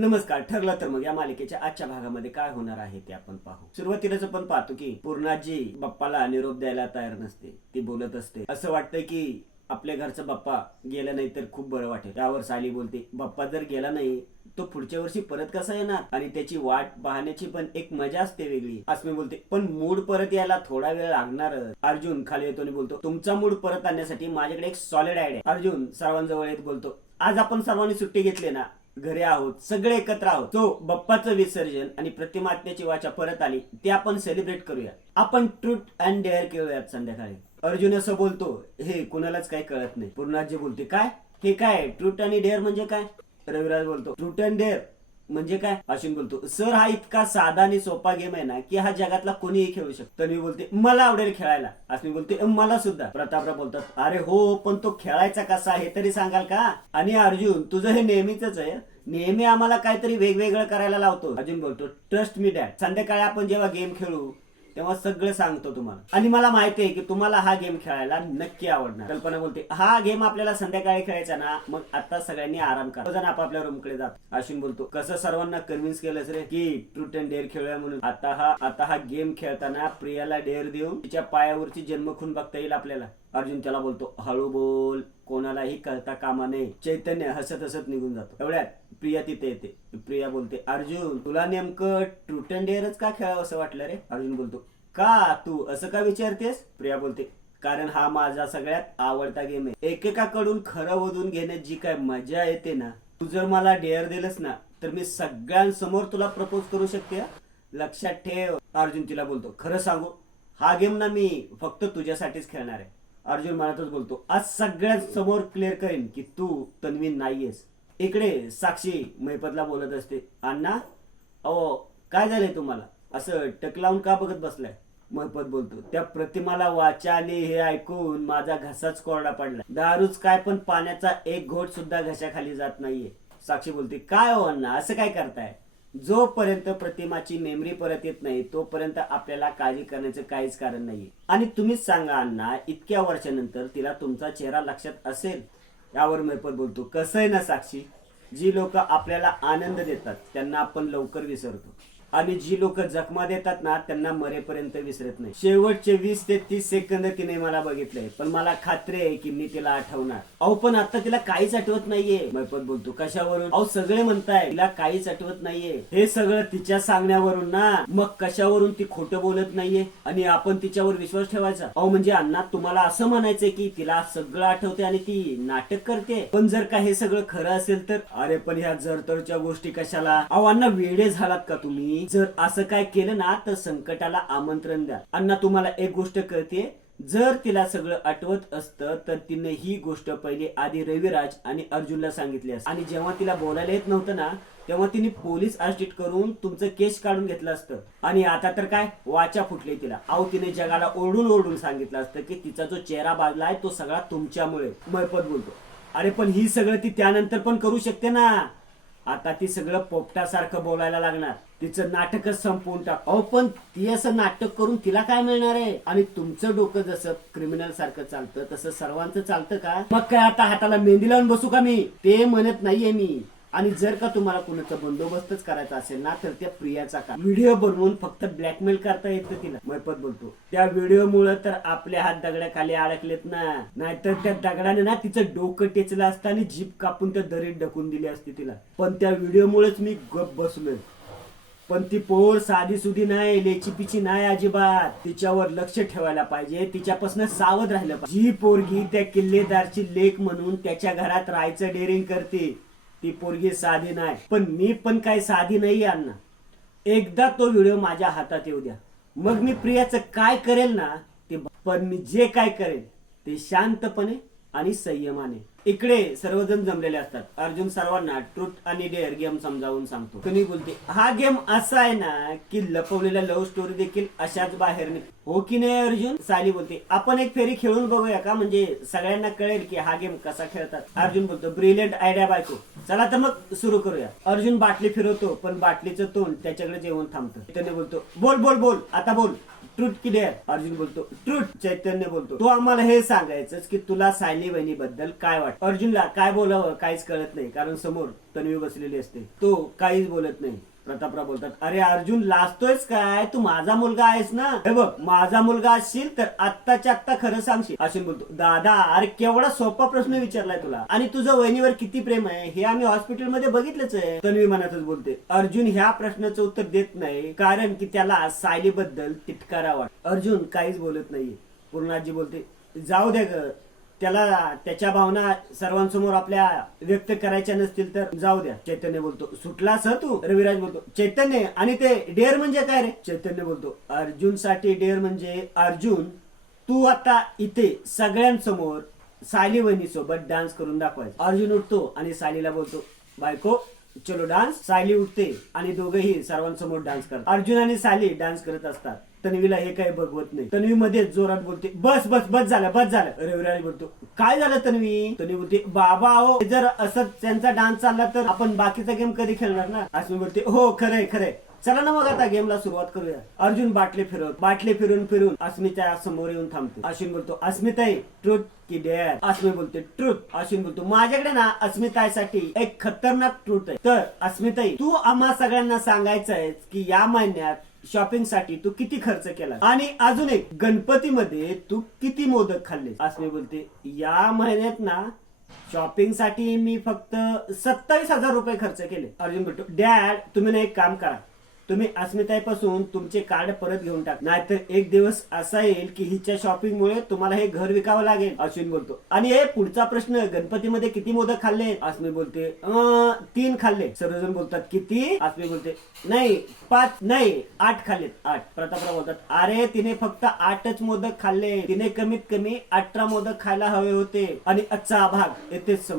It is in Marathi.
नमस्कार ठरलं तर मग या मालिकेच्या आजच्या भागामध्ये काय होणार आहे ते आपण पाहू. सुरुवातीलाच आपण पाहतो की पूर्णाजी बाप्पाला निरोप द्यायला तयार नसते. ती बोलत असते. असं वाटतं की आपल्या घरचा बाप्पा गेला नाही तर खूप बरं वाटेल. त्यावर साली बोलते बाप्पा जर गेला नाही तो पुढच्या वर्षी परत कसा येणार? आणि त्याची वाट पाहण्याची पण एक मजा असते वेगळी. अस्मी बोलते पण मूड परत यायला थोडा वेळ लागणार अर्जुन खाली येतो आणि बोलतो तुमचा मूड परत आणण्यासाठी माझ्याकडे एक सॉलिड आयडिया अर्जुन सर्वांजवळ येत बोलतो आज आपण सर्वांनी सुट्टी घेतली ना घरी आहोत सगळे एकत्र आहोत. तो बाप्पाचं विसर्जन आणि प्रतिमात्याची वाचा परत आली ते आपण सेलिब्रेट करूया. आपण ट्रूथ अँड डेअर खेळूयात संध्याकाळी. अर्जुन असं बोलतो हे कुणालाच काही कळत नाही. पूर्णाजी बोलते काय? हे काय? ट्रूथ आणि डेअर म्हणजे काय? रविराज बोलतो ट्रूथ अँड डेअर म्हणजे काय? अश्विन बोलतो. सर हा इतका साधा आणि सोपा गेम आहे ना की हा जगातला कोणीही खेळू शकतो. मी बोलते मला आवडेल खेळायला. अश्विन बोलते मला सुद्धा. प्रतापराव बोलतात अरे हो पण तो खेळायचा कसा हे तरी सांगाल का? आणि अर्जुन तुझं हे नेहमीच आहे. नेहमी आम्हाला काहीतरी वेगवेगळं करायला लावतो. अर्जुन बोलतो ट्रस्ट मी डॅड संध्याकाळी आपण जेव्हा गेम खेळू तेव्हा सगळं सांगतो तुम्हाला. आणि मला माहिती आहे की तुम्हाला हा गेम खेळायला नक्की आवडणार. कल्पना बोलते हा गेम आपल्याला संध्याकाळी खेळायचा ना मग आता सगळ्यांनी आराम करा. जण आपापल्या रूमकडे जात. अश्विन बोलतो कसं सर्वांना कन्व्हिन्स केलंच रे? की ट्रूट अँड डेअर खेळूया म्हणून. आता हा आता हा गेम खेळताना प्रियाला डेअर देऊन तिच्या पायावरची जन्मखून बघता येईल आपल्याला. अर्जुन त्याला बोलतो हळू बोल कोणालाही कळता कामा नये. चैतन्य हसत हसत निघून जातो. एवढ्यात प्रिया तिथे येते. प्रिया बोलते अर्जुन तुला नेमकं ट्रूथ अँड डेअरच का खेळावं असं वाटलं रे? अर्जुन बोलतो का तू? असं का विचारतेस? प्रिया बोलते कारण हा माझा सगळ्यात आवडता गेम आहे. एकेकाकडून खरं वधून घेण्यात जी काय मजा येते ना तू जर मला डेअर दिलंस ना तर मी सगळ्यांसमोर तुला प्रपोज करू शकते लक्षात ठेव अर्जुन तिला बोलतो खरं सांगू हा गेम ना मी फक्त तुझ्यासाठीच खेळणार आहे. अर्जुन मनातच बोलतो आज सगळ्यात समोर क्लिअर करेन की तू तन्वी नाहीयेस. इकडे साक्षी मैपतला बोलत असते. अण्णा अहो काय झालंय तुम्हाला? असं टक लावून का बघत बसलाय? मैपत बोलतो. त्या प्रतिमाला वाचाने हे ऐकून माझा घसाच कोरडा पडला. दारूच काय पण पाण्याचा एक घोट सुद्धा घशाखाली जात नाहीये. साक्षी बोलते. काय हो अण्णा असं काय करताय? जोपर्यंत प्रतिमाची मेमरी परत येत नाही तोपर्यंत आपल्याला काळजी करण्याचं काहीच कारण नाहीये. आणि तुम्हीच सांगा अण्णा इतक्या वर्षानंतर तिला तुमचा चेहरा लक्षात असेल यावर मी पण बोलतो कसं आहे ना साक्षी? जी लोक आपल्याला आनंद देतात त्यांना आपण लवकर विसरतो. आणि जी लोक जखमा देतात ना त्यांना मरेपर्यंत विसरत नाही. शेवटचे वीस ते तीस सेकंद तिने मला बघितले. पण मला खात्री आहे की मी तिला आठवणार. अहो पण आता तिला काहीच आठवत नाहीये. मैपत बोलतो कशावरून? अहो सगळे म्हणताय तिला काहीच आठवत नाहीये. हे सगळं तिच्या सांगण्यावरून ना मग कशावरून ती खोटं बोलत नाहीये? आणि आपण तिच्यावर विश्वास ठेवायचा? अहो म्हणजे अण्णा तुम्हाला असं म्हणायचंय की तिला सगळं आठवते आणि ती नाटक करते? पण जर का हे सगळं खरं असेल तर? अरे पण ह्या जरतरच्या गोष्टी कशाला? अहो अण्णा वेडे झालात का तुम्ही? जर असं काय केलं ना तर संकटाला आमंत्रण द्या. अण्णा तुम्हाला एक गोष्ट कळते जर तिला सगळं आठवत असतं तर तिने ही गोष्ट पहिले आधी रविराज आणि अर्जुनला सांगितली असते. आणि जेव्हा तिला बोलायला येत नव्हतं ना तेव्हा तिने पोलीस अरेस्ट करून तुमचं केस काढून घेतलं असतं. आणि आता तर काय? वाचा फुटले तिला. अहो तिने जगाला ओरडून ओरडून सांगितलं असतं की तिचा जो चेहरा बाजलाय तो सगळा तुमच्यामुळे. मैपत बोलतो. अरे पण ही सगळं ती त्यानंतर पण करू शकते ना. आता ती सगळं पोपटासारखं बोलायला लागणार. तिचं नाटकच संपवून टाक. अहो पण ती असं नाटक करून तिला काय मिळणार आहे? आणि तुमचं डोकं जसं क्रिमिनल सारखं चालतं तसं सर्वांचं चालतं का? मग काय आता हाताला मेहंदी लावून बसू का मी? ते म्हणत नाहीये मी. आणि जर का तुम्हाला कुणाचा बंदोबस्तच करायचा असेल ना तर त्या प्रियाचा का? व्हिडिओ बनवून फक्त ब्लॅकमेल करता येतं तिला. मैपत बोलतो. त्या व्हिडिओ मुळे तर आपले हात दगडाखाली अडकलेत ना. नाहीतर त्या दगडाने ना तिचं डोकं टेचलं असतं आणि जीप कापून त्या दरीत ढकून दिली असती तिला. पण त्या व्हिडिओ मुळेच मी गप बसलोय. पण ती पोर साधी सुधी नाही लेचीपिची नाही अजिबात. तिच्यावर लक्ष ठेवायला पाहिजे. तिच्यापासून सावध राहिलं पाहिजे. जी पोरगी त्या किल्लेदारची लेख म्हणून त्याच्या घरात राहायचं डेअरिंग करते ती पोरगी साधी नाही. पण मी पण काही साधी नाही अण्णा. एकदा तो व्हिडिओ माझ्या हातात येऊ द्या. मग मी प्रियाचं काय करेल ना ते पण मी जे काय करेल ते शांतपणे आणि संयमाने इकडे सर्वजण जमलेले असतात. अर्जुन सर्वांना ट्रूथ आणि डेअर गेम समजावून सांगतो. कुणी बोलते हा गेम असा आहे ना की लपवलेल्या लव्ह स्टोरी देखील अशाच बाहेर हो की नाही अर्जुन? साली बोलते आपण एक फेरी खेळून बघूया का? म्हणजे सगळ्यांना कळेल की हा गेम कसा खेळतात. अर्जुन बोलतो ब्रिलियंट आयडिया बायको. चला तर मग सुरू करूया. अर्जुन बाटली फिरवतो पण बाटलीचं तोंड त्याच्याकडे जेवण थांबतं. त्याने बोलतो बोल बोल बोल. आता बोल. ट्रूथ की अर्जुन बोलतो ट्रूथ चैतन्य बोलतो. तू आम्हाला हे सांगायचंच की तुला सायली बहिणी बद्दल काय वाटत? अर्जुनला काय बोलावं काहीच कळत नाही कारण समोर तन्वी बसलेली असते. तो काहीच बोलत नाही. प्रतापराव बोलतात अरे अर्जुन लाजतोयस काय? तू माझा मुलगा आहेस ना? हे बघ माझा मुलगा असशील तर आत्ताच्या आत्ता खरं सांगशील. अश्विन बोलतो दादा अरे केवढा सोपा प्रश्न विचारलाय तुला. आणि तुझं वहिनीवर किती प्रेम आहे हे आम्ही हॉस्पिटलमध्ये बघितलंच आहे. तन्वी मनातच बोलते अर्जुन ह्या प्रश्नाचं उत्तर देत नाही कारण की त्याला सायलीबद्दल तिटकारा वाट अर्जुन काहीच बोलत नाहीये. पूर्णाजी बोलते जाऊ दे ग त्याला त्याच्या भावना सर्वांसमोर आपल्या व्यक्त करायच्या नसतील तर जाऊ द्या. चैतन्य बोलतो सुटला सर तू? रविराज बोलतो चैतन्य. आणि ते डेअर म्हणजे काय रे? चैतन्य बोलतो अर्जुनसाठी डेअर म्हणजे अर्जुन तू आता इथे सगळ्यांसमोर साली वहिनी सोबत डान्स करून दाखवायचा. अर्जुन उठतो आणि सालीला बोलतो बायको चलो डान्स. सायली उठते आणि दोघेही सर्वांसमोर डान्स करतात. अर्जुन आणि साली डान्स करत असतात. तन्वीला हे काही बघवत नाही. तन्वी मध्ये जोरात बोलते बस बस बस झालं बस झालं. रविवारी बोलतो काय झालं तन्वी? तन्वी बोलते बाबा हो जर असं त्यांचा डान्स चालला तर आपण बाकीचा गेम कधी खेळणार ना? अश्विन बोलते हो खरंय खरंय. चला ना मग आता गेमला सुरुवात करूया. अर्जुन बाटले फिरवत बाटले फिरून फिरून अस्मिता समोर येऊन थांबतो. अश्विन बोलतो अस्मिताई ट्रुथ की डेअर अस्मी बोलते ट्रुथ अश्विन बोलतो माझ्याकडे ना अस्मितासाठी एक खतरनाक ट्रुथ आहे. तर अस्मिताई तू आम्हा सगळ्यांना सांगायचं आहे की या महिन्यात शॉपिंगसाठी तू किती खर्च केला? आणि अजून एक गणपतीमध्ये तू किती मोदक खाल्ले? अस्मी बोलते या महिन्यात ना शॉपिंगसाठी मी फक्त सत्तावीस हजार रुपये खर्च केले. अर्जुन बोलतो डॅड तुम्ही ना एक काम करा. तुम्ही अस्मिताईपासून तुमचे कार्ड परत घेऊन टाक. नाहीतर एक दिवस असा येईल की हिच्या शॉपिंग मुळे तुम्हाला हे घर विकावं लागेल अश्विन बोलतो. आणि हे पुढचा प्रश्न गणपतीमध्ये किती मोदक खाल्ले? अस्मी बोलते "अं, तीन खाल्ले. सर्वजण बोलतात किती? अस्मी बोलते नाही पाच नाही आठ खाल्ले. आठ. प्रतापराव बोलतात अरे तिने फक्त आठच मोदक खाल्ले. तिने कमीत कमी अठरा मोदक खायला हवे होते. आणि आजचा भाग येथेच